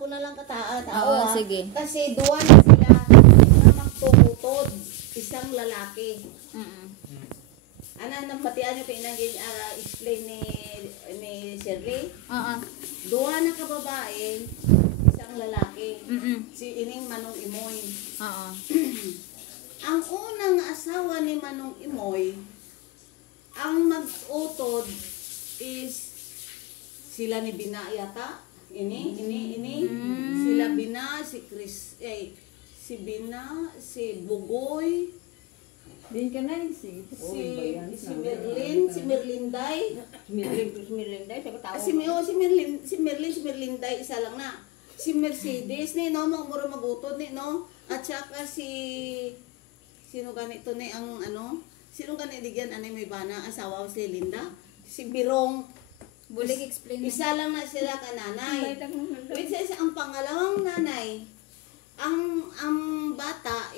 ko na lang tao Oo, sige. Kasi duwan na sila na magtutod. Isang lalaki. Ano nang batian yung pinagin explain ni Shirley? Oo. Duwa na kababae, isang lalaki. Si ining Manong Imoy. Oo. Ang unang asawa ni Manong Imoy, ang mag-utod is sila ni Bina yata. Ini. Sila Bina, si Chris, si Bina, si Bugoy, Din ka na si Merlin, si Merlinday. Si Merlinday, isa lang na. Si Mercedes, ni no, mura magutod ni no. At saka sino ganito ni ang ano? Sino ganito digyan ano may bana asawa si Linda? Si Birong. Bulig explain. Isa lang na sila ka nanay. Which is ang pangalawang nanay. Ang bata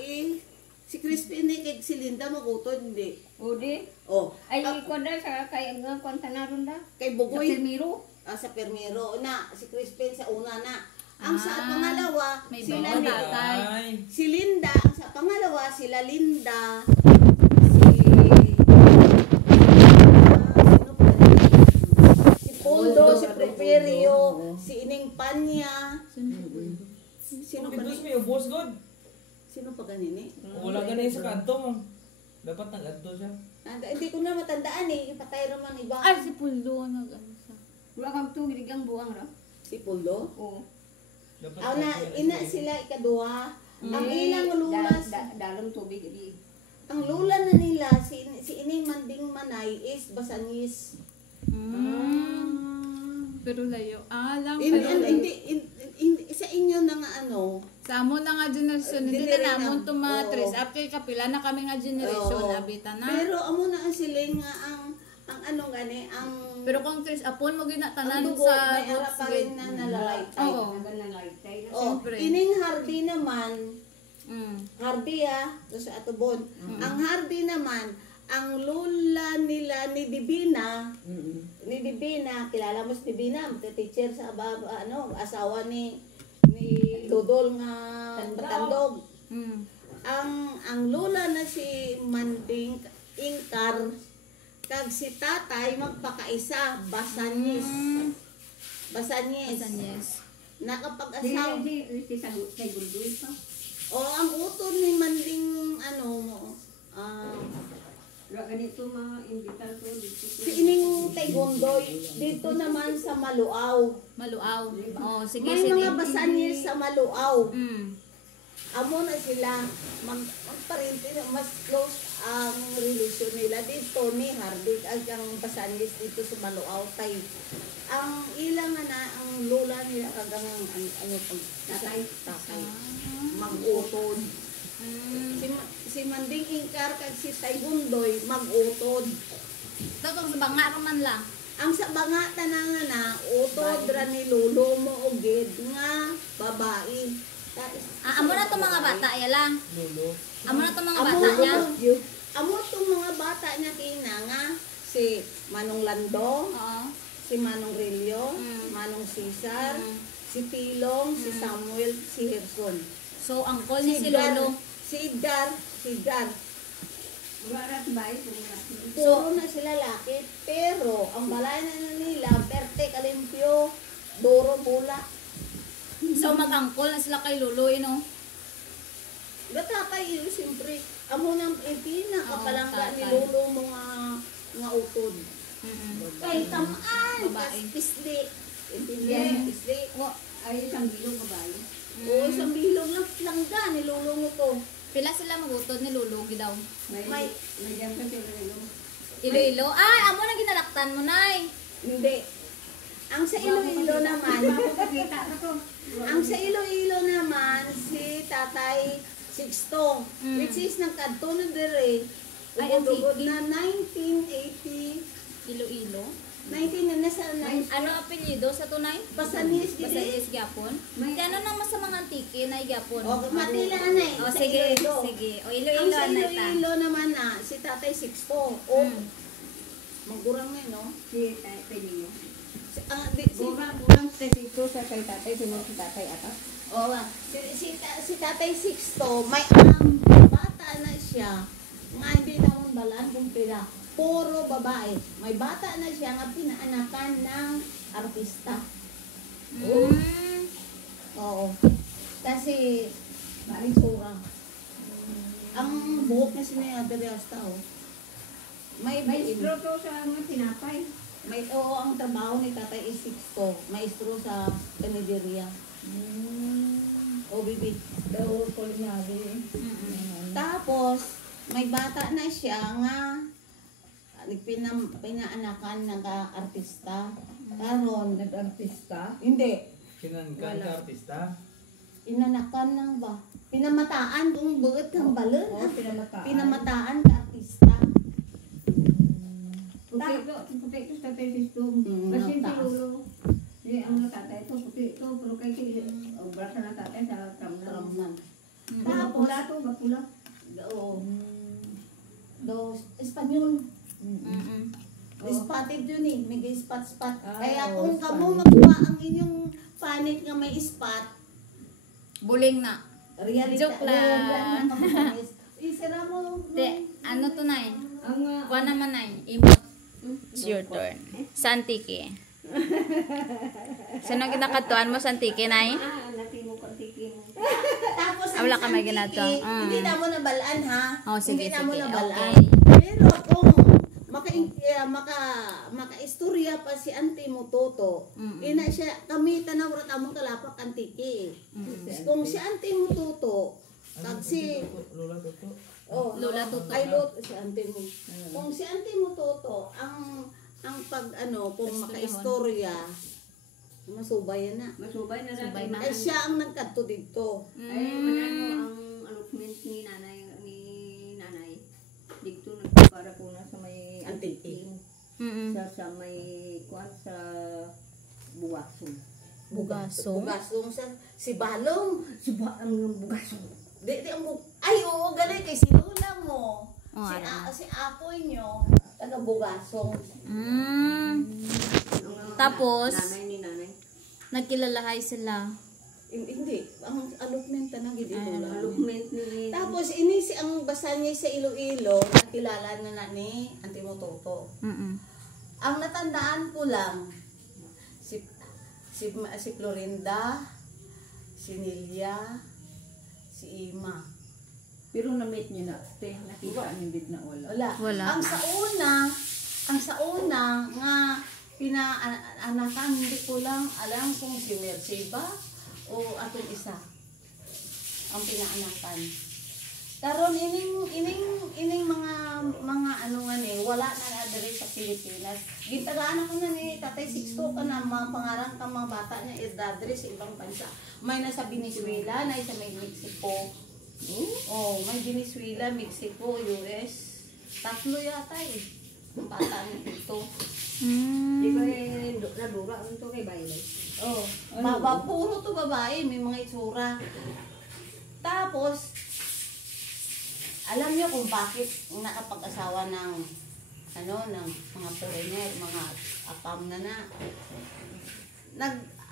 si Crispin ni kay si Linda magutod hindi. Odi. Oh. Ay ko da sa kay ang konta na ron da. Kay Bugoy. Sa Permiro. Sa Permiro na si Crispin sa una na. Ang sa pangalawa may sila bawa tatay. si Linda, ang sa pangalawa sila Linda. Si Poldo, si Properio, si Ining Panya. Sino pa Pitus ni? may ubos god. Sino pa ganini? Wala ka na yung sa kanto mo. Dapat nag-adto siya. Hindi ko na matandaan ipatay naman iba. Ay, si Puldo nag-ano siya. Wala kang tu gidigang buang ra. Si Poldo? Oo. Dapat Ina sila ikaduha. Ang ilang lulas, Dalam tubig di. ang lula na nila, si Ining Manding Manay is Basangis. Pero layo. Lang. Hindi, sa inyo na nga ano. Sa amo na nga generation, hindi Dili na rin namon ang- tumatres. oo. After kapila na kami nga generation, Oo. abita na. Pero amo na ang sila nga ang ano gani, ang Pero kung tres apon mo ang ginatanan dugo, sa may ara pa rin na nalalay. Oo. Nagan na lightay na. Oh, Siyempre. ining Hardy naman, Mm. Hardy sa Atubon. Ang Hardy naman, ang lula nila ni Divina, kilala mo si Divina, teacher sa asawa ni Dodol nga Patandog. Mm. Ang lula na si Manding Ingkar, kag si tatay magpakaisa, Basanyis. Basanyis. Asan yes. Nakapag-asawa. Di sa guldoy pa. Ang utod ni Manding Wala ganito mga imbitar ko dito. si Ining Taygondoy dito naman sa Maluaw. Maluaw. Oh, sige, May sige. mga Basanyis sa Maluaw. Mm. Amo na sila magparente mas close ang relasyon nila dito ni Hardik ang Basanyis dito sa Maluaw tay. Ang ilang na ang lola nila kagang ano pag tatay mag-utod. Si Manding Ingkar kag si Taygundoy mag-utod. Tapos sa banga man lang. Ang sa banga tananga na utod ra ni lolo mo og gid nga babae. Amo na to mga bata ya lang. Lolo. Amo na to mga bata niya. Amo tong mga bata niya kina nga si Manong Lando, Oo. si Manong Relio, Mm. Manong Cesar, Mm. si Pilong, si Samuel, si Herson. So, angkol ni si Lolo. Si Dar. Wala ra sa bahay kung wala. Puro na sila laki, pero ang balay na nila, perte, kalimpyo, duro, bula. So, mag-angkol na sila kay Lolo, no? Gatatay yun, siyempre. Amo nang ipina, kapalangga ni tatay. Lolo mo nga utod. Mm-mm. Kay tamaan, Babae. pisli. Yeah. Pisli. Ay isang bilong kabayo. Oo, isang bilog lang langga ni Lolo mo to. Pila sila magutod ni Lolo, gidaw. May diyan ka sila rin. Iloilo. Ay, amo na ginalaktan mo, nay. Hindi. Ang sa Iloilo naman, Kita ka to. ang sa Iloilo naman, si Tatay Sixto, which is nagkadto na dire. Ay, ang Ugod tiki. na 1980, Iloilo. 19 na nasa Ano apelyido sa tunay? Basanis Basta gidi. yes, gyapon. Di ano naman sa mga antike na gyapon. O, matila na eh. Oh, sa sige, Iloilo. sige. O, Ang Iloilo sa na ta. Iloilo naman na, si Tatay Sixto. O, Mm. magurang na no? Si Penyo. Kurang dito sa kay tatay, sunod si tatay atas. Oh, si Tatay Sixto, may bata na siya. Nga hindi naman balaan kung pila. Puro babae. May bata na siya nga pinaanakan ng artista. Oo. Kasi, maring surang. Ang buhok na siya dali hasta, oh. May Maestro to sa mga tinapay. oo, ang trabaho ni Tatay is Sixto. Maestro sa Panaderia. O, bibi. Daw culinary. Tapos, may bata na siya nga pinaanakan ng artista. Karon, Nag-artista. hindi. Kinangkan ka artista. Inanakan ng ba? Pinamataan kung buot ng balon. Oo, pinamataan. Pinamataan ka artista. Puti sa tatay Sisto. Mm, Kasi si taas. Lolo. Ang tatay ito, puti ito. Pero kay brasa na tatay sa tramnan. Tramnan. Tapos, pula to, mapula. Oo. Espanyol. Mm-mm. Spotted yun eh. May spot. Kaya oo, kung kamo Spanish. magkuha ang inyong panit nga may spot, Buling na. reality. Joke lang. Isira mo. Te, ano to na eh? Ang Kuha naman na eh. Imot. It's your turn. Sa antike. Sino kinakatuan mo sa antike na eh? natin mo kontikin. Tapos Wala ang ka may santiki, ginato. hindi na mo nabalaan ha. Oh, sige, hindi na mo sige. nabalaan. Okay. Pero kung maka-istorya pa si Auntie mo Toto, ina siya, kami tanaw rat among kalapak antiki. Kung si Auntie mo Toto, kag si Lola Toto. Lola Toto. Ay si Auntie mo. Kung si Auntie mo Toto, ang pag kung maka-istorya, masubay na. Masubay na Subay natin. na. Ay siya ang nagkadto dito. Ay, manano ang allotment ni nanay. Dito nagpapara ko na sa may Antiki. Mm-mm. sa may kuan sa buwasong. Bugasong. Bugasong sa si Balong. Suba ang bugasong. Di ang ay oo gali kay si Lola mo. Oh, Si Apoy nyo, taga Bugasong. Tapos, Nanay ni nanay. nagkilalahay sila. Hindi, ang allotment na gid Lola. Allotment ni Tapos ini si ang basa niya sa Iloilo, nakilala na ni Auntie mo Toto. Mm-mm. Ang natandaan ko lang si Florinda, si Nelia, si Ima. pero na-meet niyo na. Te, nakita niyo bid na wala. Wala. Ang sa una nga pinaanakan, hindi ko lang alam kung si Mercy ba o atong isa ang pinaanakan. Karon ining mga ano nga ni wala na diri sa Pilipinas. Gitagaan ako na ni Tatay Sixto ka na mga pangarang ka mga bata niya idadre sa ibang bansa. May nasa Venezuela, na isa may Mexico. Oh, may Venezuela, Mexico, US. Tatlo yata eh. Ang bata niya dito. Di ba nadura ang to kay bayle. Oh, Ano? puro to babae, may mga itsura. Tapos, alam niyo kung bakit nakapag-asawa ng ng mga foreigner, mga apam na.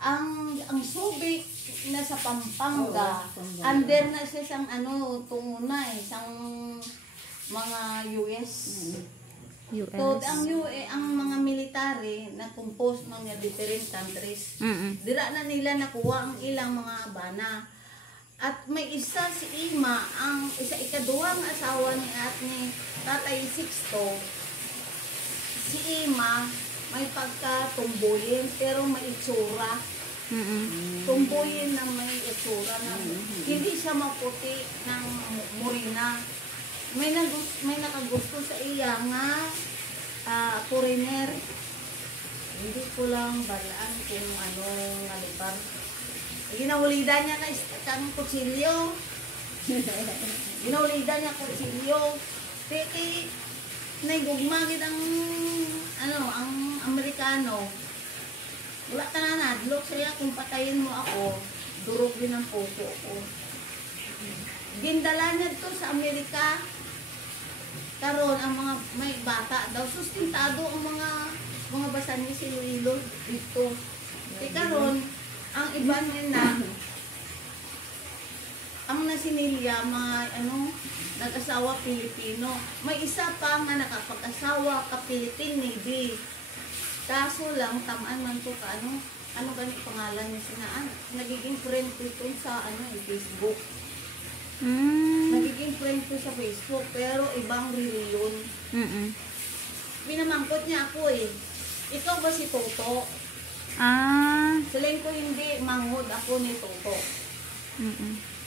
Ang Subic na sa Pampanga, Oo, Pampanga. under na siya sang tungo na sang mga US. US. So, ang mga military na composed mga different countries, Mm-mm. dira na nila nakuha ang ilang mga bana. At may isa si Ima, ang ikaduhang asawa ni Tatay Sixto. Si Ima, may pagka-tumbuyin, pero may itsura. Mm-mm. Tumbuyin na may itsura na hindi siya maputi ng morena. May nakagusto sa iya nga foreigner. Hindi ko lang balaan kung anong lugar. Ginaulidan niya kang kutsilyo. Ginaulidan niya kutsilyo. Piti naigugmagid ang ang Amerikano. Wala ka na nadlok siya kung patayin mo ako, durog din ang puso ko. Gindala niya to sa Amerika. Karon ang mga may bata daw sustentado ang mga mga basanis si Iloilo dito. Di karon ang iba nila ang nasinilya mga nag-asawa Pilipino. May isa pa nga nakapag-asawa ka Philippine Navy. Kaso lang tamaan man to ka ano gani pangalan niya sinaan. Nagiging friend ko ito sa Facebook. Nagiging friend ko sa Facebook pero ibang reliyon. Binamangkot niya ako eh. Ikaw ba si Toto? Saling ko hindi, manghod ako ni Toto.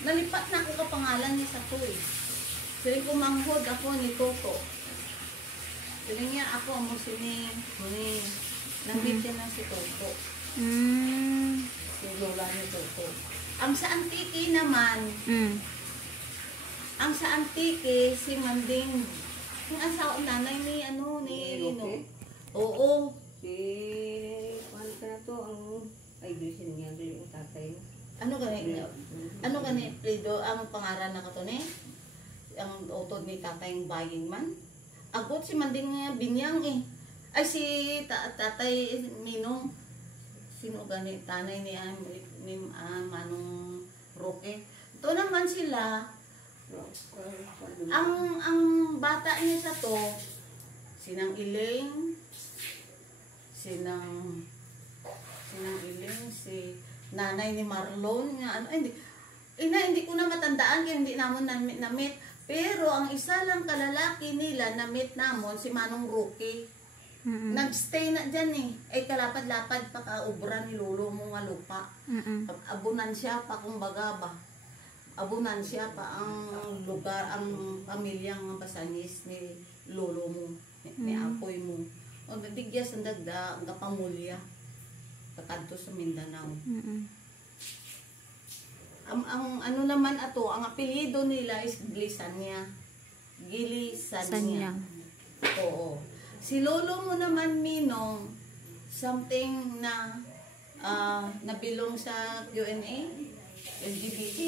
Nalipat na ako kapangalan niya sa to eh. Saling ko manghod ako ni Toto. Saling niya ako ang musini. Nang-meet niya na si Toto. Si Lola ni Toto. Ang sa Antique naman, ang sa Antique, si Manding, yung asawa nanay ni Roque? Oo. Si, paano ka na to, ay, gusin niya, yung tatay. Ano gani, Fredo, ang pangaran na kato ni? Ang utod ni tatay baying man? Agot si Manding nga binyang eh. Ay si tatay Minong. Sino gani? Tanay ni Manong Roque. Ito naman sila. Ang bata niya sa to, sinang Iling, si nanay ni Marlon nga hindi ko na matandaan kaya hindi namon na-meet. Pero ang isa lang kalalaki nila na-meet namon si Manong Roque. Nagstay na dyan eh. Ay kalapad-lapad pa kaubra ni lolo mo nga lupa. Abunan siya pa kumbaga ba. Abunan siya pa ang lugar, ang pamilyang Basanis ni lolo mo, ni apoy mo. O nadigya sa dagda, ang kapamulya. Katadto sa Mindanao. Ang naman ato, ang apelyido nila is Glisania. Gilisania. Oo. Si lolo mo naman, Minong, something na nabilong sa UNA, LGBT,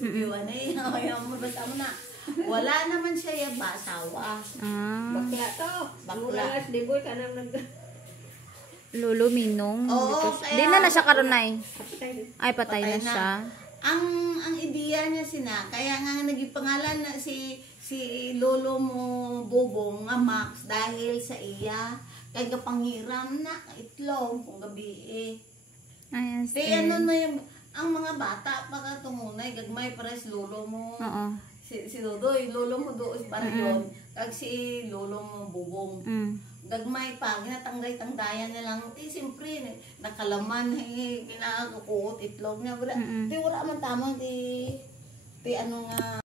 UNA, ayaw mo, basta mo na. Wala naman siya yung asawa. Bakla to. Bakla. Bakla. Liboy ka nang Lolo Minong. Oo, Di na siya karon nay. Patay. Ay, patay na siya. Ang ideya niya kaya nga naging pangalan na si lolo mo Bobong nga Max dahil sa iya kay kapangiram na itlog kung gabi eh. Ay, Kaya na yung ang mga bata pa tungunay gagmay para si lolo mo. Oo. Si Dodoy, lolo mo doon para yon. Kag si lolo mo Bobong. Gagmay pa, ginatanggay-tangdayan niya lang. Siyempre, nakalaman, kinakakuot, itlog niya. Wala man tamang, ano nga,